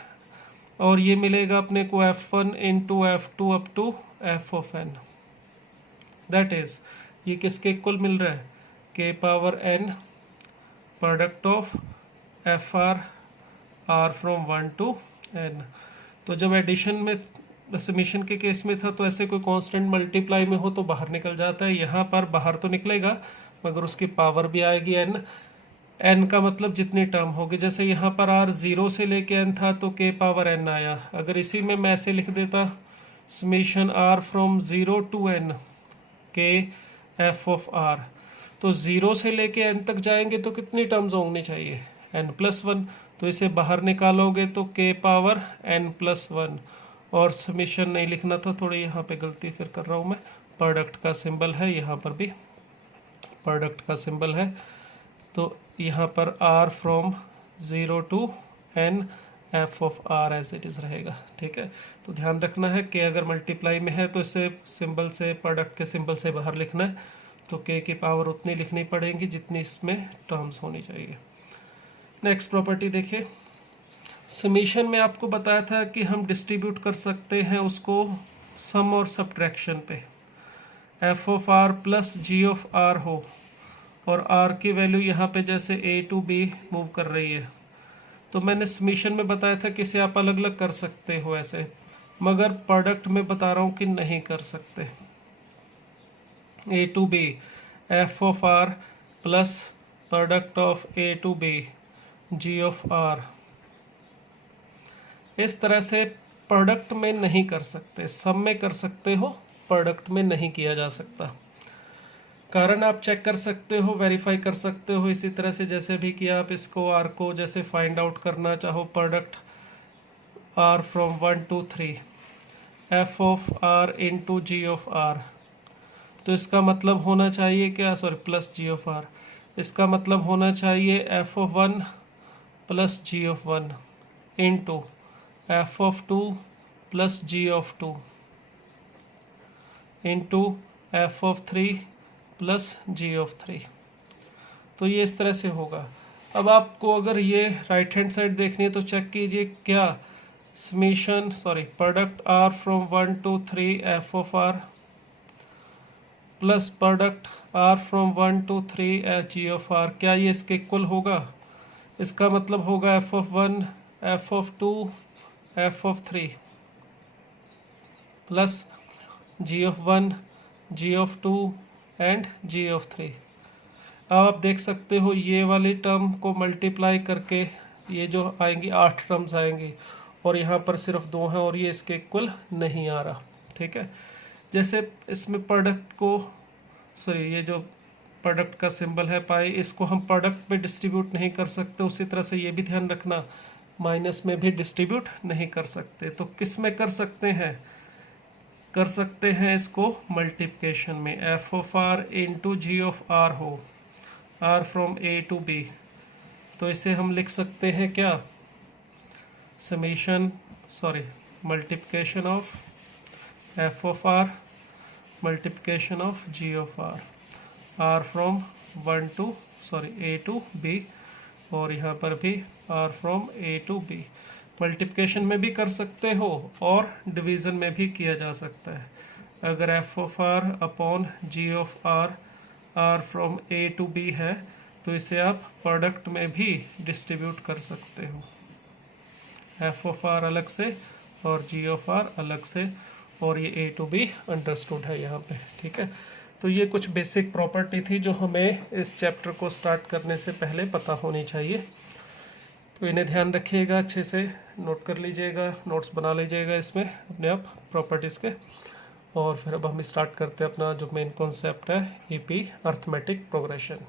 और ये मिलेगा अपने को f1 into f2 up to f of n। That is ये किसके इक्वल मिल रहा है? k power n product of f r from 1 to n। तो जब एडिशन में समीशन के केस में था तो ऐसे कोई कांस्टेंट मल्टीप्लाई में हो तो बाहर निकल जाता है। यहाँ पर बाहर तो निकलेगा मगर उसकी पावर भी आएगी n। n का मतलब जितनी टर्म होगी। जैसे यहाँ पर r 0 से लेके n था तो k पावर n आया। अगर इसी में मैं ऐसे लिख देता summation r from 0 to n k f of r, तो 0 से लेके n तक जाएंगे तो कितनी टर्म्स होनी चाहिए? n+1। तो इसे बाहर निकालोगे तो k पावर n+1। और समीशन नहीं लिखना था, थोड़ी यहाँ पे गलती फिर कर रहा हूँ मैं। प्रोडक्ट का सिंबल है, यहाँ पर भी प्रोडक्ट का सिंबल है। तो यहाँ पर r from 0 to n f of r as it is रहेगा। ठीक है, तो ध्यान रखना है कि अगर मल्टीप्लाई में है तो इसे सिंबल से, प्रोडक्ट के सिंबल से बाहर लिखना है। तो k की पावर उतनी लिखनी पड़ेगी जितनी इसमें टर्म्स होनी चाहिए। नेक्स्ट प्रॉपर्टी देखिए, समीशन में आपको बताया था कि हम डिस्ट्रीब्यूट कर सकते हैं उसको सम और सब्ट्रैक्शन पे। F of are plus g of are हो और आर की वैल्यू यहाँ पे जैसे ए टू बी मूव कर रही है, तो मैंने समीशन में बताया था कि इसे आप अलग अलग कर सकते हो ऐसे, मगर प्रोडक्ट में बता रहा हूँ कि नहीं कर सकते। A to B F of are plus product of A to B ji of are, इस तरह से प्रोडक्ट में नहीं कर सकते। सम में कर सकते हो, प्रोडक्ट में नहीं किया जा सकता। कारण आप चेक कर सकते हो, वेरीफाई कर सकते हो इसी तरह से जैसे भी कि आप इसको आर को जैसे फाइंड आउट करना चाहो, product r from 1 to 3 F of are into ji of r, तो इसका मतलब होना चाहिए क्या? Sorry, plus g of r, इसका मतलब होना चाहिए f of 1 plus g of 1 into f of 2 plus g of 2 into f of 3 plus g of 3। तो ये इस तरह से होगा। अब आपको अगर ये राइट हैंड साइड देखनी है तो चेक कीजिए क्या summation, sorry, product r from 1 to 3 F of are plus product r from 1 to 3 g of r, क्या ये इसके इक्वल होगा? इसका मतलब होगा f of 1 f of 2 f of 3 plus g of 1 g of 2 and g of 3। अब आप देख सकते हो ये वाली टर्म को मल्टीप्लाई करके ये जो आएंगी 8 टर्म्स आएंगी और यहाँ पर सिर्फ 2 हैं और ये इसके इक्वल नहीं आ रहा। ठीक है, जैसे इसमें प्रोडक्ट को, सॉरी, ये जो प्रोडक्ट का सिंबल है पाई, इसको हम प्रोडक्ट में डिस्ट्रीब्यूट नहीं कर सकते, उसी तरह से ये भी ध्यान रखना माइनस में भी डिस्ट्रीब्यूट नहीं कर सकते। तो किस में कर सकते हैं? कर सकते हैं इसको मल्टीप्लिकेशन में। F of are into ji of are हो, are from A to B, तो इसे हम लिख सकते हैं क्या? Summation, sorry, multiplication of F of R multiplication of G of are, are from 1 to, sorry, A to B, और यहाँ पर भी R from A to B. Multiplication में भी कर सकते हो और डिवीज़न में भी किया जा सकता है। अगर f of r upon g of are are from A to b है तो इसे आप प्रोडक्ट में भी डिस्ट्रीब्यूट कर सकते हो, एफ ऑफ आर अलग से और जी ऑफ आर अलग से, और ये ए टू बी अंडरस्टूड है यहाँ पे, ठीक है। तो ये कुछ बेसिक प्रॉपर्टी थी जो हमें इस चैप्टर को स्टार्ट करने से पहले पता होनी चाहिए, तो इन्हें ध्यान रखिएगा, अच्छे से नोट कर लीजिएगा, नोट्स बना लीजिएगा इसमें अपने आप प्रॉपर्टीज़ के। और फिर अब हम स्टार्ट करते हैं अपना जो मेन कॉन्सेप्ट है ईपी अर्थमेटिक प्रोग्रेशन।